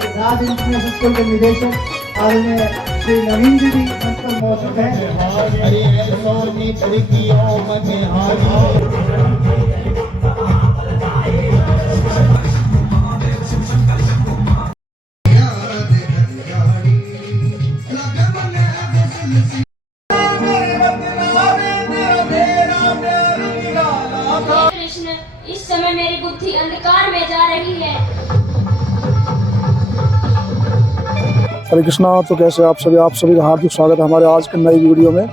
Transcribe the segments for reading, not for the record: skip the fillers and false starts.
राज international school के निदेशक आदरणीय श्री नवीन जी भी मंच पर मौजूद हैं। कृष्ण, इस समय मेरी बुद्धि अंधकार में जा रही है। हरे कृष्णा। तो कैसे आप सभी का हार्दिक स्वागत है हमारे आज की नई वीडियो में।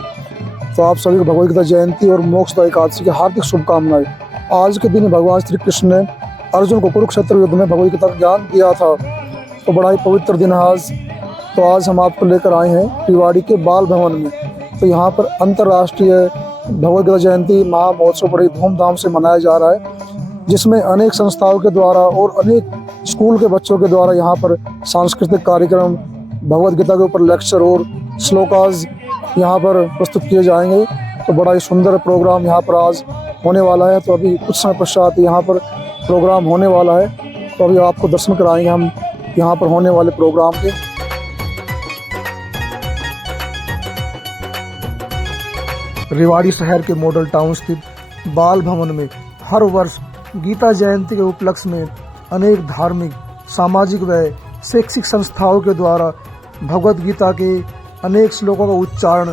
तो आप सभी को भगवद गीता जयंती और मोक्षदा एकादशी की हार्दिक शुभकामनाएं। आज के दिन भगवान श्री कृष्ण ने अर्जुन को कुरुक्षेत्र युद्ध में भगवद गीता का ज्ञान दिया था। तो बड़ा ही पवित्र दिन है आज। तो आज हम आपको लेकर आए हैं रेवाड़ी के बाल भवन में। तो यहाँ पर अंतर्राष्ट्रीय भगवद गीता जयंती महामहोत्सव बड़ी धूमधाम से मनाया जा रहा है, जिसमें अनेक संस्थाओं के द्वारा और अनेक स्कूल के बच्चों के द्वारा यहाँ पर सांस्कृतिक कार्यक्रम, भगवद गीता के ऊपर लेक्चर और श्लोकाज यहाँ पर प्रस्तुत किए जाएंगे। तो बड़ा ही सुंदर प्रोग्राम यहाँ पर आज होने वाला है। तो अभी कुछ समय पश्चात यहाँ पर प्रोग्राम होने वाला है। तो अभी आपको दर्शन कराएंगे हम यहाँ पर होने वाले प्रोग्राम के। रेवाड़ी शहर के मॉडल टाउन स्थित बाल भवन में हर वर्ष गीता जयंती के उपलक्ष्य में अनेक धार्मिक, सामाजिक व शैक्षिक संस्थाओं के द्वारा भगवद गीता के अनेक श्लोकों का उच्चारण,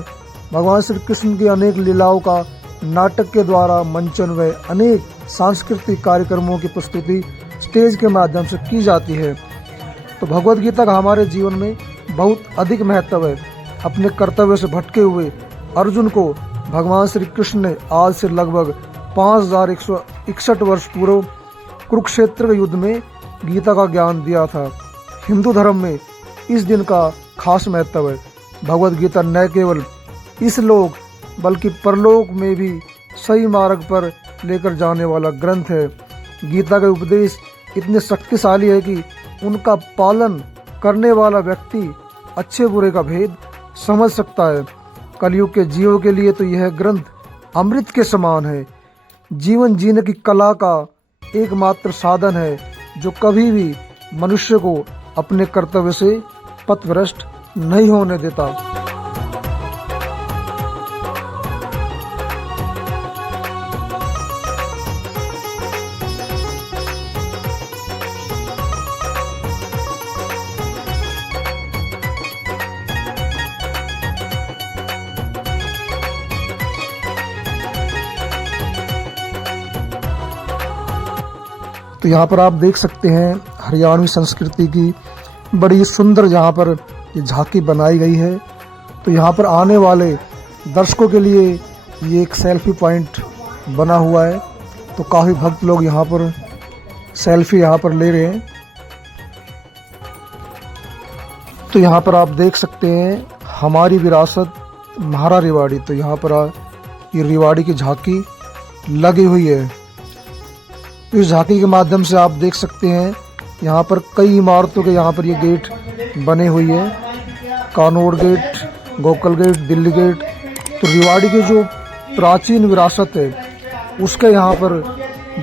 भगवान श्री कृष्ण की अनेक लीलाओं का नाटक के द्वारा मंचन व अनेक सांस्कृतिक कार्यक्रमों की प्रस्तुति स्टेज के माध्यम से की जाती है। तो भगवद गीता का हमारे जीवन में बहुत अधिक महत्व है। अपने कर्तव्य से भटके हुए अर्जुन को भगवान श्री कृष्ण ने आज से लगभग 5161 वर्ष पूर्व कुरुक्षेत्र के युद्ध में गीता का ज्ञान दिया था। हिंदू धर्म में इस दिन का खास महत्व है। भगवद गीता न केवल इस लोक बल्कि परलोक में भी सही मार्ग पर लेकर जाने वाला ग्रंथ है। गीता के उपदेश इतने शक्तिशाली है कि उनका पालन करने वाला व्यक्ति अच्छे बुरे का भेद समझ सकता है। कलयुग के जीवों के लिए तो यह ग्रंथ अमृत के समान है। जीवन जीने की कला का एकमात्र साधन है, जो कभी भी मनुष्य को अपने कर्तव्य से पथभ्रष्ट नहीं होने देता। तो यहाँ पर आप देख सकते हैं हरियाणवी संस्कृति की बड़ी सुंदर यहाँ पर ये झांकी बनाई गई है। तो यहाँ पर आने वाले दर्शकों के लिए ये एक सेल्फी पॉइंट बना हुआ है। तो काफ़ी भक्त लोग यहाँ पर सेल्फी यहाँ पर ले रहे हैं। तो यहाँ पर आप देख सकते हैं हमारी विरासत महारा रेवाड़ी। तो यहाँ पर ये रेवाड़ी की झांकी लगी हुई है। इस झांकी के माध्यम से आप देख सकते हैं यहाँ पर कई इमारतों के यहाँ पर ये गेट बने हुई है। Kanaud gate, Gokal gate, Delhi gate. तो रेवाड़ी की जो प्राचीन विरासत है उसके यहाँ पर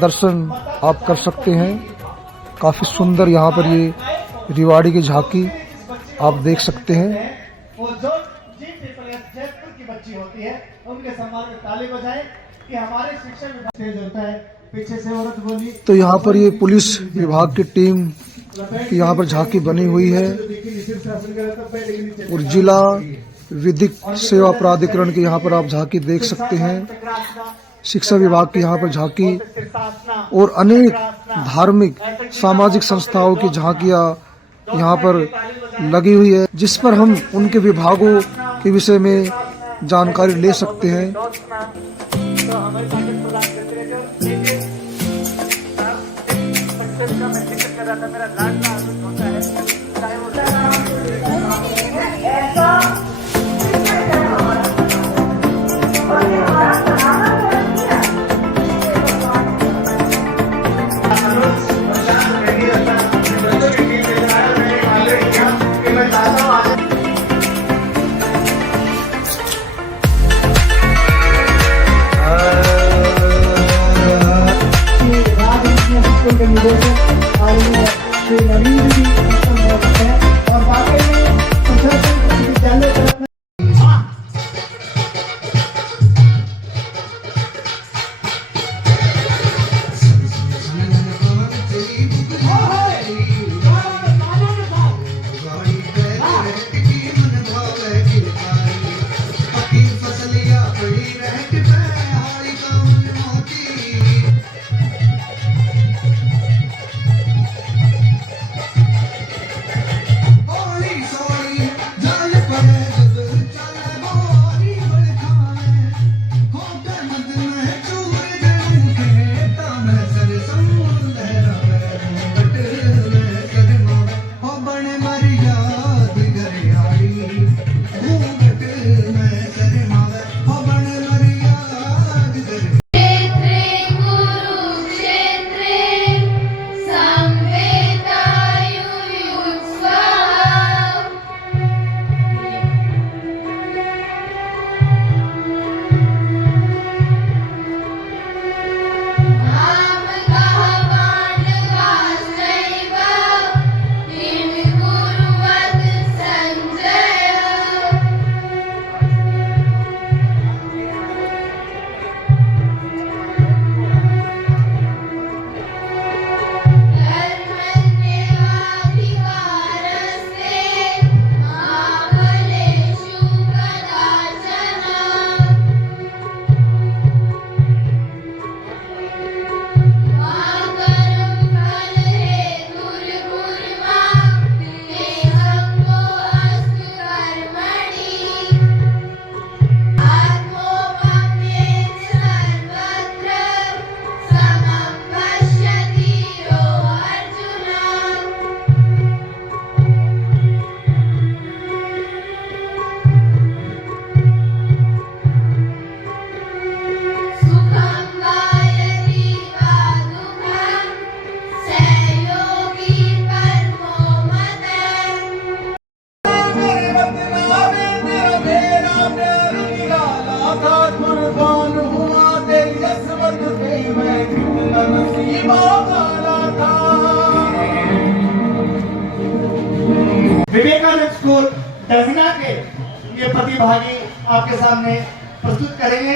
दर्शन आप कर सकते हैं। काफ़ी सुंदर यहाँ पर ये रेवाड़ी की झांकी आप देख सकते हैं। जयपुर की बच्ची होती है, उनके सम्मान में ताली बजाएं कि हमारे शिक्षा विभाग तेज होता है। पीछे से औरत बोली। तो यहाँ पर ये पुलिस विभाग की टीम की यहाँ पर झांकी बनी हुई है और जिला विधिक सेवा प्राधिकरण की यहाँ पर आप झांकी देख सकते हैं। शिक्षा विभाग की यहाँ पर झांकी और अनेक धार्मिक सामाजिक संस्थाओं की झांकियाँ यहाँ पर लगी हुई है, जिस पर हम उनके विभागों के विषय में जानकारी ले सकते हैं। के निदेशक आदरणीय श्री नवीन जी भी सकते हैं। और वाकई में सुदर्शन विद्यालय तरफ में विवेकानंद स्कूल दरभंगा के ये प्रतिभागी आपके सामने प्रस्तुत करेंगे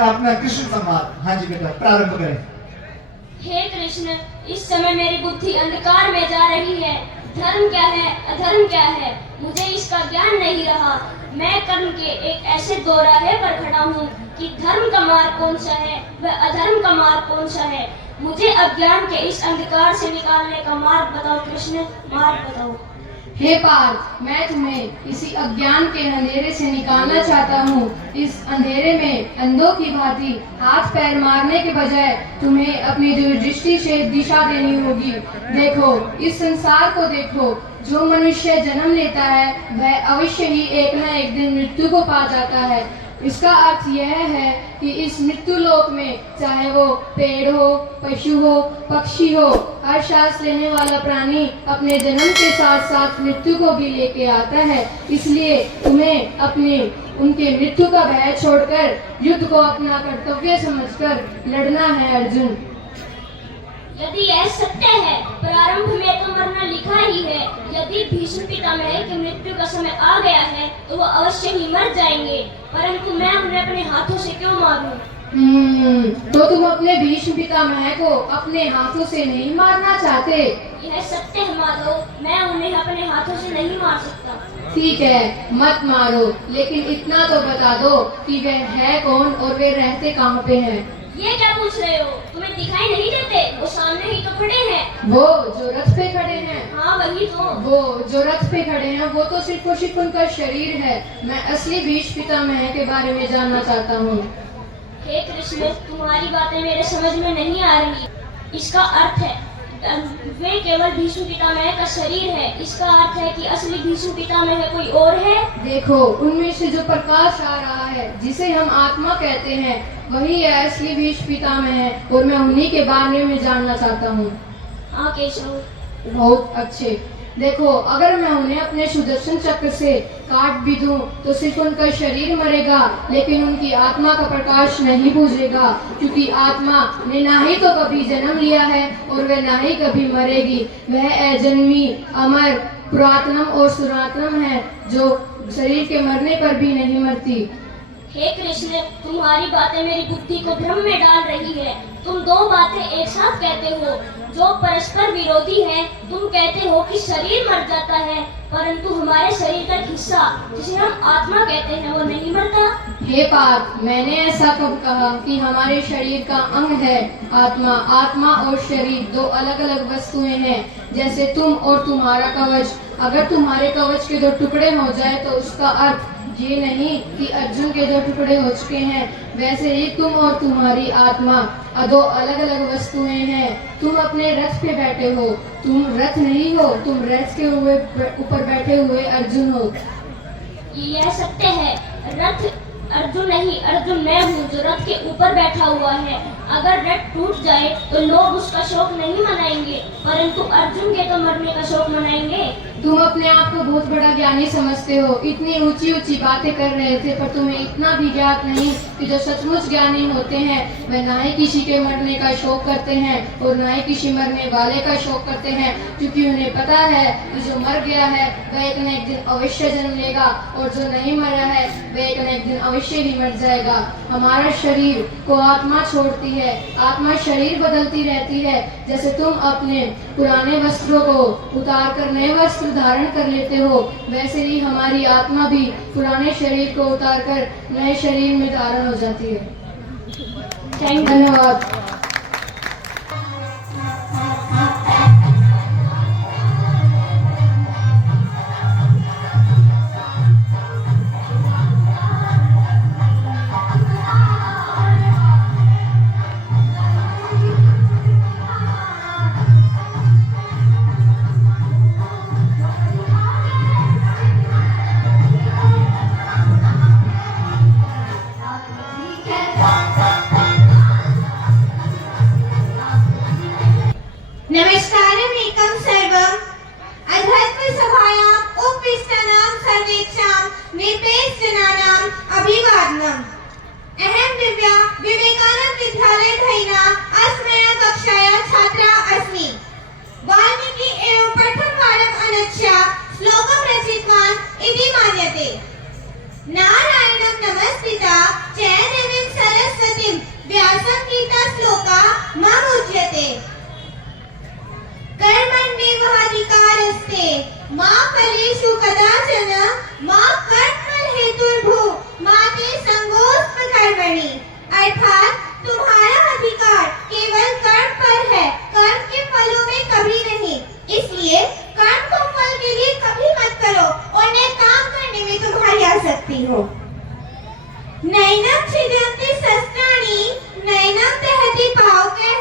अपना कृष्ण संवाद। हाँ जी बेटा, प्रारंभ करें। हे कृष्ण, इस समय मेरी बुद्धि अंधकार में जा रही है। धर्म क्या है, अधर्म क्या है, मुझे इसका ज्ञान नहीं रहा। मैं कर्म के एक ऐसे दोराहे पर खड़ा हूँ कि धर्म का मार्ग कौन सा है व अधर्म का मार्ग कौन सा है। मुझे अज्ञान के इस अंधकार से निकालने का मार्ग बताओ कृष्ण, मार्ग बताओ। हे पार्थ, मैं तुम्हें इसी अज्ञान के अंधेरे से निकालना चाहता हूँ। इस अंधेरे में अंधों की भांति हाथ पैर मारने के बजाय तुम्हें अपनी दूरदृष्टि से दिशा देनी होगी। देखो, इस संसार को देखो। जो मनुष्य जन्म लेता है वह अवश्य ही एक न एक दिन मृत्यु को पा जाता है। इसका अर्थ यह है कि इस मृत्यु लोक में चाहे वो पेड़ हो, पशु हो, पक्षी हो, हर सांस लेने वाला प्राणी अपने जन्म के साथ साथ मृत्यु को भी लेके आता है। इसलिए तुम्हें अपने उनके मृत्यु का भय छोड़कर युद्ध को अपना कर्तव्य समझकर लड़ना है अर्जुन। यदि यह सत्य है, प्रारंभ में तो मरना लिखा ही है। यदि भीष्म पितामह की मृत्यु का समय आ गया है तो वो अवश्य ही मर जाएंगे, परंतु मैं उन्हें अपने हाथों से क्यों मारूं? तो तुम अपने भीष्म पितामह को अपने हाथों से नहीं मारना चाहते? यह सत्य है माधव, मैं उन्हें अपने हाथों से नहीं मार सकता। ठीक है, मत मारो, लेकिन इतना तो बता दो कि वे है कौन और वे रहते कहाँ पे हैं? ये क्या पूछ रहे हो? तुम्हें दिखाई नहीं देते? वो सामने ही तो खड़े हैं। वो जो रथ पे खड़े हैं? हाँ वही तो। वो जो रथ पे खड़े हैं वो तो सिर्फ और सिर्फ उनका शरीर है। मैं असली भीष्म पितामह के बारे में जानना चाहता हूँ। हे कृष्ण, तुम्हारी बातें मेरे समझ में नहीं आ रही। इसका अर्थ है वे केवल भीष्म पितामह का शरीर है। इसका अर्थ है कि असली भीष्म पितामह कोई और है। देखो, उनमें से जो प्रकाश आ रहा है, जिसे हम आत्मा कहते हैं, वही है असली भीष्म पितामह और मैं उन्हीं के बारे में जानना चाहता हूँ। हाँ केशव। बहुत अच्छे। देखो, अगर मैं उन्हें अपने सुदर्शन चक्र से काट भी दूं तो सिर्फ उनका शरीर मरेगा, लेकिन उनकी आत्मा का प्रकाश नहीं बुझेगा, क्योंकि आत्मा ने ना ही तो कभी जन्म लिया है और वह ना ही कभी मरेगी। वह अजन्मी, अमर, पुरातनम और सनातनम है, जो शरीर के मरने पर भी नहीं मरती। हे कृष्ण, तुम्हारी बातें मेरी बुद्धि को भ्रम में डाल रही है। तुम दो बातें एक साथ कहते हो जो परस्पर विरोधी हैं। तुम कहते हो कि शरीर मर जाता है, परंतु हमारे शरीर का हिस्सा जिसे हम आत्मा कहते हैं वो नहीं मरता। हे पार्थ, मैंने ऐसा कब कहा कि हमारे शरीर का अंग है आत्मा? आत्मा और शरीर दो अलग अलग वस्तुएं हैं। जैसे तुम और तुम्हारा कवच, अगर तुम्हारे कवच के दो टुकड़े हो जाए तो उसका अर्थ ये नहीं कि अर्जुन के दो टुकड़े हो चुके हैं, वैसे ही तुम और तुम्हारी आत्मा दो अलग अलग वस्तुएं हैं। तुम अपने रथ पे बैठे हो, तुम रथ नहीं हो, तुम रथ के ऊपर बैठे हुए अर्जुन हो। यह सत्य है, रथ अर्जुन नहीं, अर्जुन मैं हूँ जो रथ के ऊपर बैठा हुआ है। अगर रथ टूट जाए तो लोग उसका शोक नहीं मनाएंगे, परंतु अर्जुन के तो मरने का शोक मनाएंगे। तुम अपने आप को बहुत बड़ा ज्ञानी समझते हो, इतनी ऊंची ऊंची बातें कर रहे थे, पर तुम्हें इतना भी ज्ञात नहीं कि जो सचमुच ज्ञानी होते हैं वह ना ही किसी के मरने का शोक करते हैं और ना ही किसी मरने वाले का शोक करते हैं, क्योंकि उन्हें पता है कि जो मर गया है वह एक न एक दिन अवश्य जन्म लेगा और जो नहीं मरा है वह एक न एक दिन अवश्य ही मर जाएगा। हमारा शरीर को आत्मा छोड़ती है, आत्मा शरीर बदलती रहती है। जैसे तुम अपने पुराने वस्त्रों को उतार कर नए वस्त्र धारण कर लेते हो, वैसे ही हमारी आत्मा भी पुराने शरीर को उतार कर नए शरीर में धारण हो जाती है। धन्यवाद। नमस्कारम एकम सर्वम अध्यात्म सभायाम उपविष्टानां सर्वेषां निर्देशनानां अभिवादनम्। अहं दिव्या विवेकानंद विद्यालय धैना अस्मया कक्षाया छात्रा अस्मि। वाल्मीकि एवं प्रथम वारम अनच्छा श्लोकं रचितवान् इति मन्यते। नारायणं नमस्कृत्य च देवीं सरस्वतीं व्यासं गीता श्लोका ममुच्यते। कर्मण्येवाधिकारस्ते मा फलेषु कदाचन मा कर्मफलहेतुर्भुः मा ते संगोऽस्त्व कर्मणि। अर्थात तुम्हारा अधिकार केवल कर्म पर है, कर्म के फलों में कभी नहीं। इसलिए कर्म को फल के लिए कभी मत करो और न काम करने में तुम्हारी आसक्ति हो। नैनम छिदन्ति शस्त्राणि नैनम दहति पावकः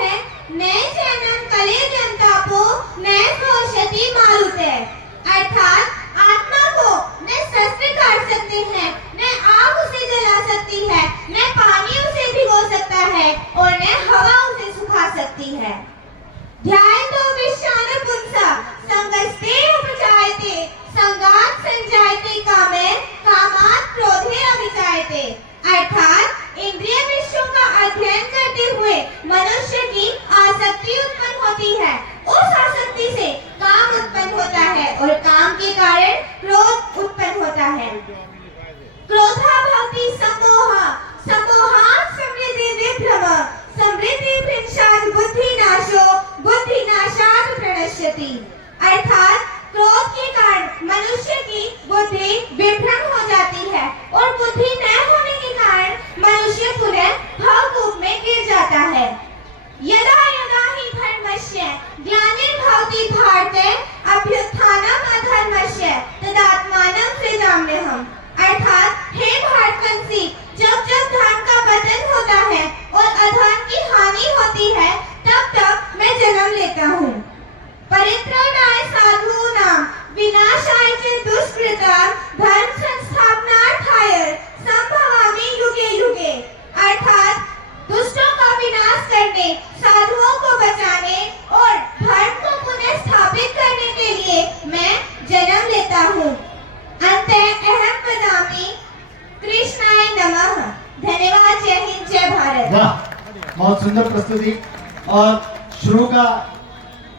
न चैनम कलेजं तापो न शोषति मारुतः। अर्थात आत्मा को न शस्त्र काट सकते हैं, न आग उसे जला सकती है, न पानी उसे भिगो सकता है और न हवा उसे सुखा सकती है। ध्यायतो विश्वान पुंसा संगस्ते उपजायते संगात संजायते कामे कामात् क्रोधे अभिजायते। अर्थात इंद्रिय विषयों का अध्ययन करते हुए मनुष्य की आसक्ति उत्पन्न होती है, उस आसक्ति से काम उत्पन्न होता है और काम के कारण क्रोध उत्पन्न होता है। क्रोधा भवति सम्मोहः सम्मोहात् समृद्धि विभ्रमः समृद्धि भ्रंशात् बुद्धिनाशो बुद्धिनाशात् और शुरू का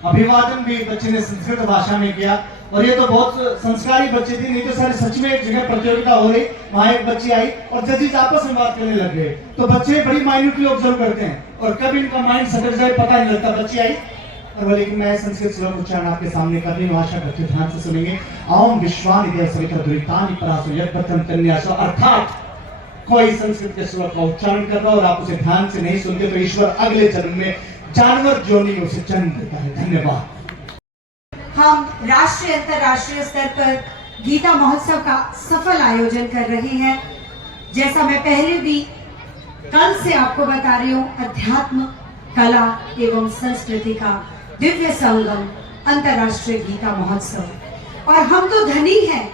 अभिवादन भी बच्चे ने संस्कृत भाषा में किया। और ये तो बहुत संस्कारी बच्चे थी, नहीं तो सारे सच में एक जगह प्रतियोगिता हो रही, वहां एक बच्ची आई और जजेस आपस में बात करने लग गए। तो बच्चे बड़ी माइन्यूटली ऑब्जर्व करते हैं और कब इनका माइंड सटक जाए पता नहीं लगता। बच्ची आई और बोले कि मैं संस्कृत श्लोक उच्चारण आपके सामने कर रही हूँ, आशा करते ध्यान से सुनेंगे। ओम विश्वानि देव सविता दुरितानि परासो यज्ञपत्रम कन्यासो, अर्थात कोई संस्कृत के श्लोक का उच्चारण कर रहा और आप उसे ध्यान से नहीं सुनते तो ईश्वर अगले जन्म में जानवर जोनी में उसे जन्म देता है। धन्यवाद। हम राष्ट्रीय अंतर्राष्ट्रीय स्तर पर गीता महोत्सव का सफल आयोजन कर रहे हैं। जैसा मैं पहले भी कल से आपको बता रही हूँ, अध्यात्म, कला एवं संस्कृति का दिव्य संगम अंतर्राष्ट्रीय गीता महोत्सव। और हम तो धनी हैं,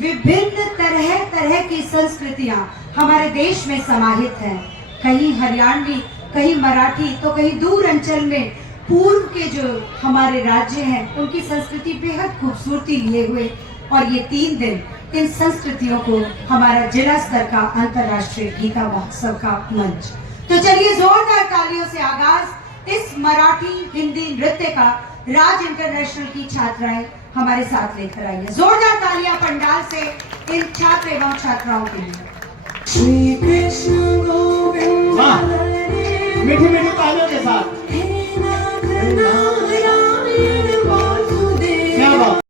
विभिन्न तरह तरह की संस्कृतियां हमारे देश में समाहित हैं। कहीं हरियाणवी, कहीं मराठी, तो कहीं दूर अंचल में पूर्व के जो हमारे राज्य हैं उनकी संस्कृति बेहद खूबसूरती लिए हुए। और ये 3 दिन इन संस्कृतियों को हमारा जिला स्तर का अंतर्राष्ट्रीय गीता महोत्सव का मंच। तो चलिए जोरदार तालियों से आगाज इस मराठी हिंदी नृत्य का राज इंटरनेशनल की छात्राएं हमारे साथ लेकर आई है। जोरदार तालियां पंडाल से इन छात्र एवं छात्राओं के लिए। श्री कृष्ण गोविंद, मीठी मीठी तालियों के साथ। क्या बात।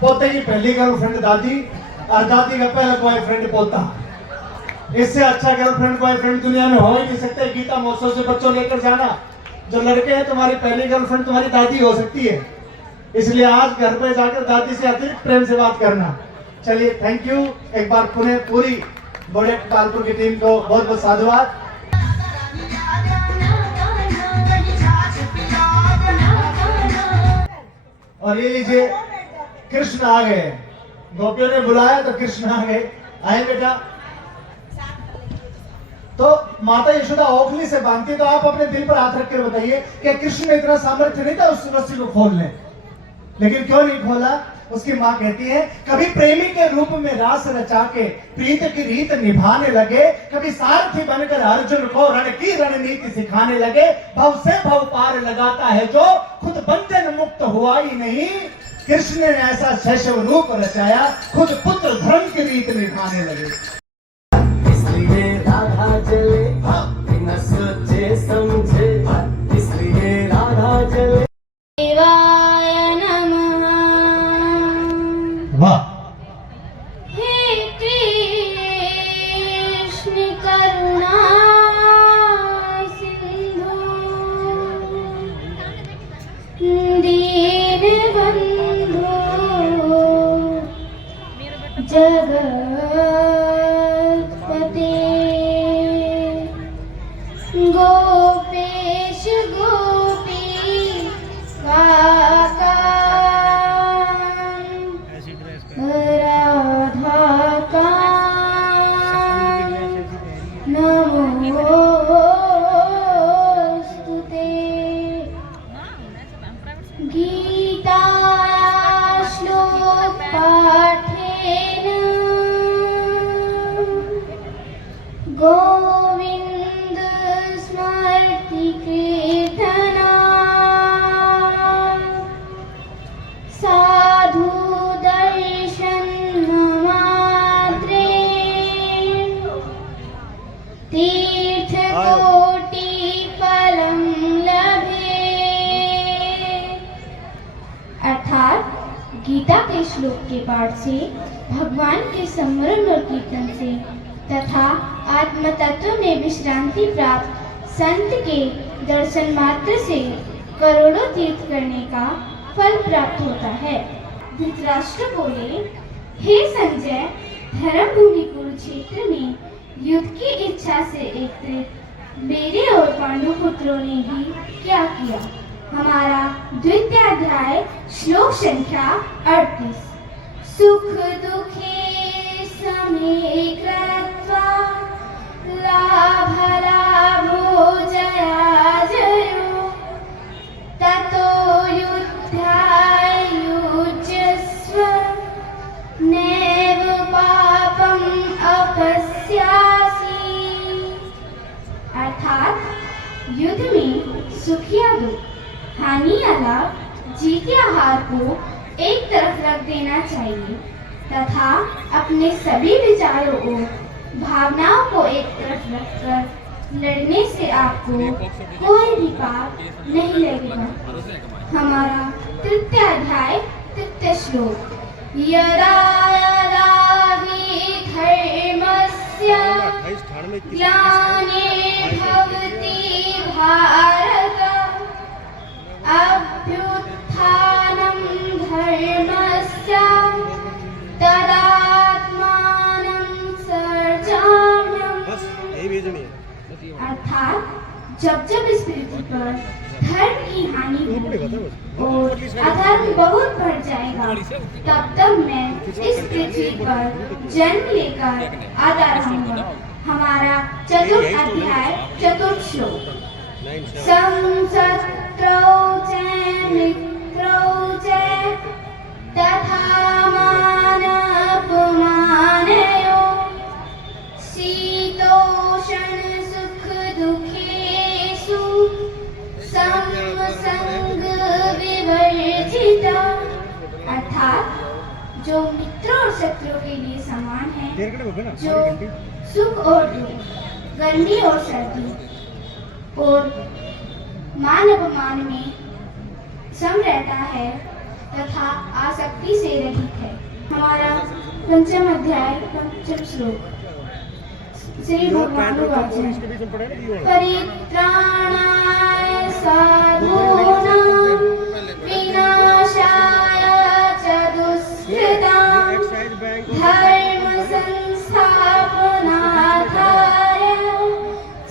पोते की पहली गर्लफ्रेंड दादी और दादी का पहला बॉयफ्रेंड पोता। इससे अच्छा गर्लफ्रेंड बॉयफ्रेंड दुनिया में हो ही नहीं सकते। गीता महोत्सव से बच्चों लेकर जाना। जो लड़के हैं, तुम्हारी पहली गर्लफ्रेंड तुम्हारी दादी हो सकती है, इसलिए आज घर पे जाकर दादी से अतिरिक्त प्रेम से बात करना। चलिए, थैंक यू एक बार पुनः पूरी बड़े कालपुर की टीम को बहुत बहुत साधुवाद। और ये लीजिए, कृष्ण आ गए। गोपियों ने बुलाया तो कृष्ण आ गए। आए बेटा। तो माता यशोदा ओखली से बांधती, तो आप अपने दिल पर हाथ रख कर बताइए कि कृष्ण में इतना सामर्थ्य नहीं था उस रस्सी को खोलने, लेकिन क्यों नहीं खोला? उसकी माँ कहती है, कभी प्रेमी के रूप में रास रचा के प्रीत की रीत निभाने लगे, कभी सारथी बनकर अर्जुन को रण की रणनीति सिखाने लगे। भव से भव पार लगाता है जो खुद बंधन मुक्त हुआ ही नहीं। कृष्ण ने ऐसा शैशव रूप रचाया, खुद पुत्र धर्म की रीत निभाने लगे। इसलिए राधा चले बिना सोचे समझे, इसलिए राधा चले। देवाय नमः। वाह। हे कृष्ण करुणा सिंधु, दीन बंधु जगत्पते, गोपेश गोपी काकांत, राधा कांत, नमोस्तुते। गीता श्लोक पाठेन गोविंद स्मृति कीर्तना, साधु दर्शन मात्रेण गीता के श्लोक के पाठ से, भगवान के स्मरण और कीर्तन से तथा आत्म तत्व में विश्रांति प्राप्त संत के दर्शन मात्र से करोड़ों तीर्थ करने का फल प्राप्त होता है। धृतराष्ट्र बोले, हे संजय, धर्म भूमि कुरुक्षेत्र में युद्ध की इच्छा से एकत्रित मेरे और पांडु पुत्रों ने भी क्या किया। हमारा द्वितीय अध्याय श्लोक संख्या 38। सुख दुखे समे कृत्वा लाभ लाभो जया जयो ततो युद्धाय युज्यस्व नैव पापम अपस्यासि। अर्थात युद्ध में सुख या दुख, हानि या लाभ, जीत या हार को एक तरफ रख देना चाहिए तथा अपने सभी विचारों और भावनाओं को एक तरफ रखकर लड़ने से आपको कोई भी पाप नहीं लगेगा। हमारा तृतीय अध्याय तृतीय श्लोक। यदा यदा हि धर्मस्य ग्लानिर्भवति भारत अभ्युत्थानं धर्मस्य तदात्मानं सृजाम्यहम्। अर्थात जब जब इस पृथ्वी पर धर्म की हानि होगी और अधर्म बहुत बढ़ जाएगा, तब तब मैं इस पृथ्वी पर जन्म लेकर आता रहूंगा। हमारा चतुर्थ अध्याय चतुर्थ श्लोक। संसत्रौ च मित्रौ च तथा मानपमानयोः शीतोष्ण सुख दुखेषु समसंग विवर्जिता। अर्थात जो मित्र और शत्रु के लिए समान है, जो सुख और दुख, गर्मी और सर्दी और मान अपमान में सम रहता है तथा आसक्ति से रहित है। हमारा पंचम अध्याय पंचम श्लोक। श्री भगवान वाचन। परित्राणाय साधूनां विनाशाय च दुष्कृतां धर्म संस्थापनार्थाय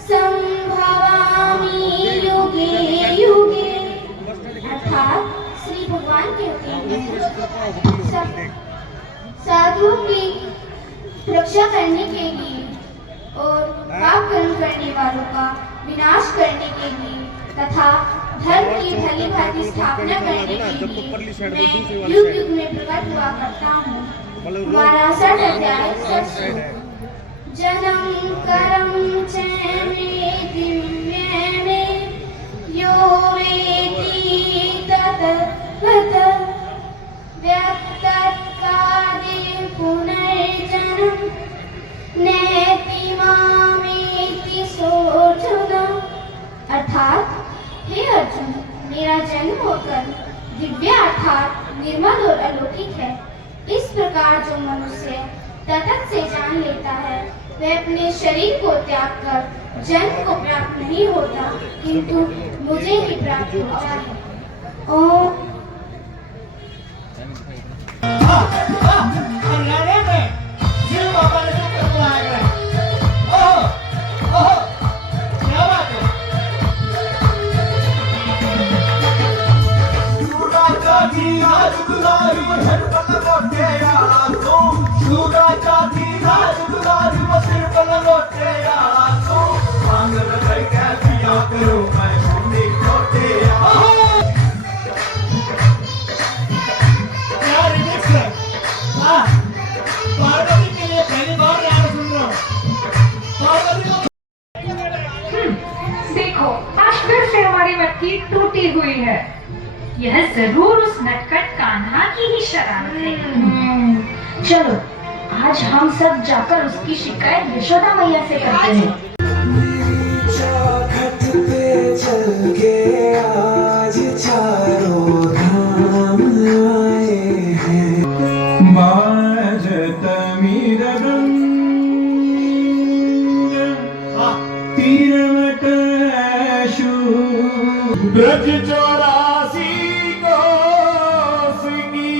संभवामि युगे युगे। अर्थात श्री भगवान कहते हैं, साधुओं की रक्षा करने के लिए और पाप कर्म करने वालों का विनाश करने के लिए तथा धर्म की भली भांति स्थापना करने के लिए मैं युग युग में प्रकट हुआ करता हूँ। हमारा षष्ठ अध्याय षष्ठ श्लोक। जनम करम च मे दिव्य में यो वेति तत्त्वतः व्यक्तत्कादे पुनर्जन्म नेति मामेति सोऽर्जुन। अर्थात हे अर्जुन, मेरा जन्म होकर दिव्य अर्थात निर्मल और अलौकिक है। इस प्रकार जो मनुष्य तत्व से जान लेता है, वह अपने शरीर को त्याग कर जन्म को प्राप्त नहीं होता, किंतु मुझे ही प्राप्त होता है। ओम। हरियाणा में जिन बाबा ने जो कर बुलाया गया। ओह ओह, क्या बात है। सूराचा की राज दुलारी मशर पल लोटे यारा तो सूराचा की राज दुलारी मशर पल लोटे यारा तो मांग लगाई कैसिया करो मैं सुनी लोटे यारा। क्या रिमिक्स है। हाँ, पार्वती के लिए पहली बार गाना सुन रहा हूँ। पार्वती को देखो, आज फिर से हमारी मटकी टूटी हुई है। यह जरूर उस नटखट कान्हा की ही शरारत है। चलो आज हम सब जाकर उसकी शिकायत यशोदा मैया से करते हैं। खत पे चल के आज चारों धाम आए हैं। तीरवटेषु ब्रज 84 कोस की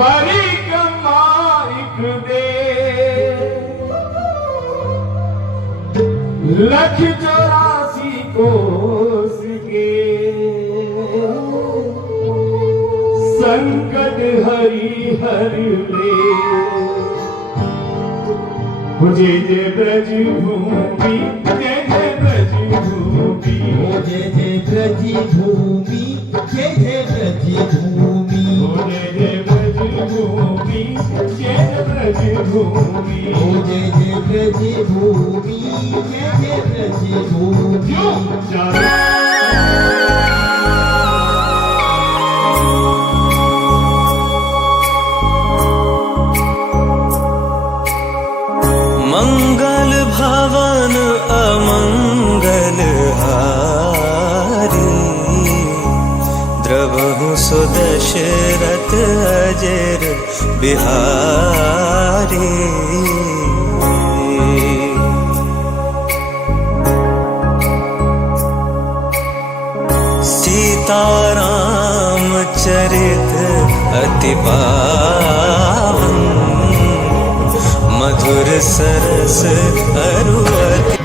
परिक्रमा एक दे लख 84 कोस के संकट हरि हर ले मुझे जय ब्रज भूमि जय जय ब्रज भूमि जय जय ब्रज भूमि जय जय ब्रज भूमि जय जय ब्रज भूमि जय जय ब्रज भूमि जय जय ब्रज भूमि जय जय ब्रज भूमि मंगल भवन अमंगल हारी द्रवहु सुदशरथ अजर बिहारी सीताराम चरित अति पावन मधुर सरस अरुवति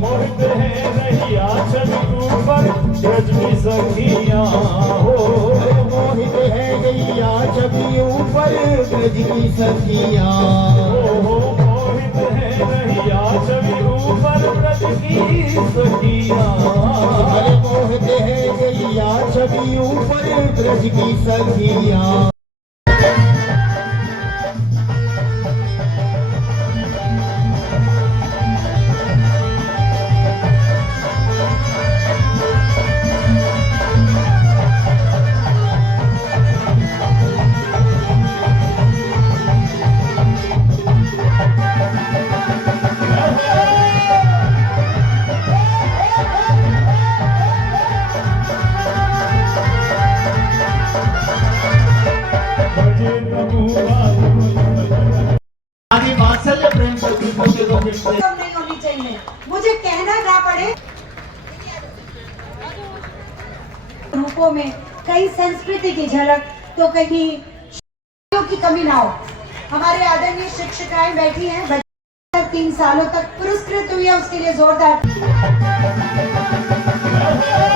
मोहित है रहिया छवि ऊपर ब्रज की सखियां हो मोहित है गैया छवि ऊपर ब्रज की सखियां मोहित है रहिया छवि ऊपर ब्रज की सखियां अरे मोहित है गैया छवि ऊपर ब्रज की सखियां आदि वात्सल्य प्रेम से दूसरों के लोग नहीं होनी चाहिए, मुझे कहना ना पड़े। रूपों में कहीं संस्कृति की झलक तो कहीं की कमी ना हो। हमारे आदरणीय शिक्षिकाएं बैठी हैं, 3 सालों तक पुरस्कृत हुई है, उसके लिए जोरदार